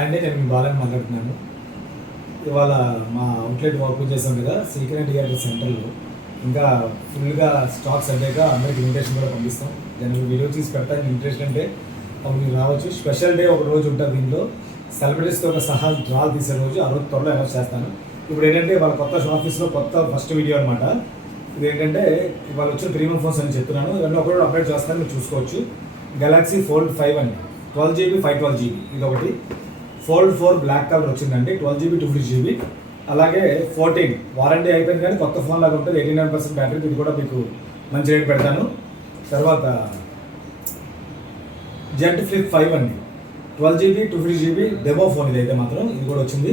అండి నేను మీ బాలని మాట్లాడుతున్నాను. ఇవాళ మా అవుట్లెట్ ఓపెన్ చేసాం కదా సీక్రెట్ థియేటర్ సెంటర్లో. ఇంకా ఫుల్గా స్టాక్స్ అయ్యాక అందరికి ఇన్విటేషన్ కూడా పంపిస్తాం. దానికి వీడియో తీసి పెడతానికి ఇంట్రెస్ట్ అంటే అప్పుడు మీరు రావచ్చు. స్పెషల్ డే ఒక రోజు ఉంటుంది దీంట్లో, సెలబ్రిటీస్తో ఒక సహా డ్రాల్ తీసే రోజు. ఆ రోజు త్వరలో అనౌన్స్ చేస్తాను. ఇప్పుడు ఏంటంటే వాళ్ళ కొత్త ఆఫీస్లో కొత్త ఫస్ట్ వీడియో అనమాట. ఇది ఏంటంటే వాళ్ళు వచ్చిన ప్రీమియం ఫోన్స్ అని చెప్తున్నాను. ఇవన్నీ ఒకరోజు అప్డేట్ చేస్తాను, మీరు చూసుకోవచ్చు. గెలాక్సీ ఫోల్డ్ 5 అని 12GB 512GB ఇది ఒకటి. ఫోల్డ్ 4 బ్లాక్ కలర్ వచ్చిందండి, 12GB 250GB. అలాగే 14 వారంటీ అయిపోయింది కానీ కొత్త ఫోన్ లాగా ఉంటుంది, 89% బ్యాటరీ. ఇది కూడా మీకు మంచి రేట్ పెడతాను. తర్వాత జెడ్ ఫ్లిప్ 5 అండి, 12GB 250GB డెమో ఫోన్. ఇది అయితే మాత్రం ఇది కూడా వచ్చింది.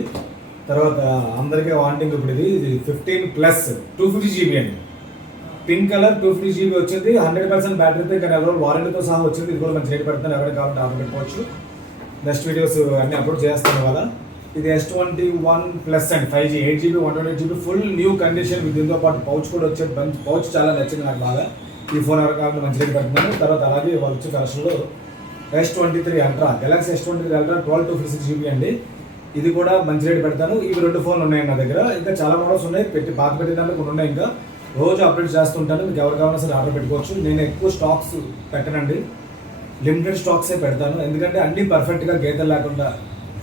తర్వాత అందరికీ వాంటింగ్ ఇప్పుడు ఇది 15+ 250GB అండి, పింక్ కలర్ 250GB వచ్చింది. 100% బ్యాటరీతో ఇంకా 4 రోజులు వారంటీతో సహా వచ్చింది. ఇది కూడా మంచి రేట్ పెడతాను, ఎవరికి కావాలంటే ఆర్డర్ పెట్టుకోవచ్చు. నెక్స్ట్ వీడియోస్ అన్ని అప్లోడ్ చేస్తాను కదా. ఇది S21+ అండి, 5G 8GB 128GB full new condition. దీంతో పాటు పౌచ్ కూడా వచ్చేది. మంచి పౌచ్ చాలా నచ్చింది నాకు బాగా. ఈ ఫోన్ ఎవరికి కావాలంటే మంచి రేట్ పెడుతున్నాను. తర్వాత అలాగే వాళ్ళు వచ్చే కలెక్షన్లో S23 Ultra, Galaxy S23 Ultra 12/256GB అండి. ఇది కూడా మంచి రేట్ పెడతాను. ఇవి 2 ఫోన్లు ఉన్నాయి నా దగ్గర. ఇంకా చాలా మోడల్స్ ఉన్నాయి, బాగా పెట్టిన దాంట్లో కొన్ని ఉన్నాయి. ఇంకా రోజు అప్డేట్ చేస్తుంటాను, మీకు ఎవరు కావాలన్నా సరే ఆర్డర్ పెట్టుకోవచ్చు. నేను ఎక్కువ స్టాక్స్ పెట్టనండి, లిమిటెడ్ స్టాక్సే పెడతాను. ఎందుకంటే అన్నీ పర్ఫెక్ట్గా గీతలు లేకుండా,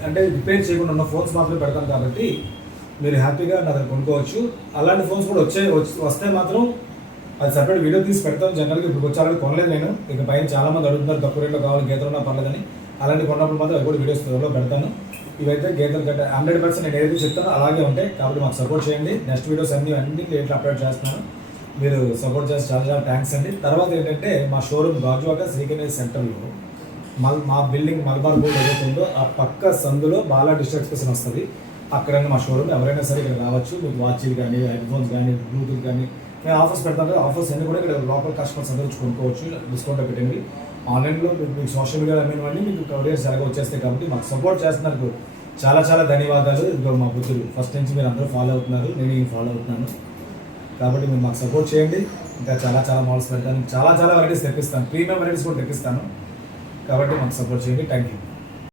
అంటే రిపేర్ చేయకుండా ఉన్న ఫోన్స్ మాత్రమే పెడతాను. కాబట్టి మీరు హ్యాపీగా నా దగ్గర కొనుక్కోవచ్చు. అలాంటి ఫోన్స్ కూడా వస్తే మాత్రం అది సపరేట్ వీడియో తీసి పెడతాను. జనరల్గా ఇప్పుడు వచ్చి కొనలేదు నేను. ఇక పైన చాలామంది అడుగుతున్నారు తక్కువ రేట్లో కావాలి, గీతలు ఉన్నా పర్లేదని. అలాంటి కొన్నప్పుడు మాత్రం అది కూడా వీడియోస్ త్వరలో పెడతాను. ఇవైతే గీతలు గట్ట 100% నేను ఏదైతే చెప్తానో అలాగే ఉంటాయి. కాబట్టి మాకు సపోర్ట్ చేయండి. నెక్స్ట్ వీడియోస్ అన్ని రేట్లు అప్లోడ్ చేస్తున్నాను, మీరు సపోర్ట్ చేసి చాలా చాలా థ్యాంక్స్ అండి. తర్వాత ఏంటంటే మా షోరూమ్ గాజువాక శ్రీకనేష్ సెంటర్లో మా బిల్డింగ్ మల్బార్ గోల్డ్ ఏదైతే ఉందో ఆ పక్క సందులో బాలా డిజిటల్ ఎక్స్ప్రెస్ వస్తుంది. అక్కడైనా మా షోరూమ్, ఎవరైనా సరే ఇక్కడ రావచ్చు. మీకు వాచీలు కానీ, హెడ్ఫోన్స్ కానీ, బ్లూటూత్ కానీ మేము ఆఫర్స్ పెడతాను. ఆఫర్స్ అన్ని కూడా ఇక్కడ లోకల్ కస్టమర్స్ అందరూ కొనుక్కోవచ్చు, డిస్కౌంట్ పెట్టండి. ఆన్లైన్లో మీకు సోషల్ మీడియాలో అమ్మినవన్నీ మీకు కవరేజ్ ఎలాగో వచ్చేస్తాయి. కాబట్టి మాకు సపోర్ట్ చేస్తున్నందుకు చాలా చాలా ధన్యవాదాలు. ఇదిగో మా బుద్ధులు ఫస్ట్ నుంచి మీరు అందరూ ఫాలో అవుతున్నారు, నేను ఫాలో అవుతున్నాను. కాబట్టి మీరు మాకు సపోర్ట్ చేయండి. ఇంకా చాలా చాలా మోడల్స్ పెడతాను, చాలా చాలా వెరైటీస్ తెప్పిస్తాను, ప్రీమియం వెరైటీస్ కూడా తెప్పిస్తాను. కాబట్టి మాకు సపోర్ట్ చేయండి. Thank you.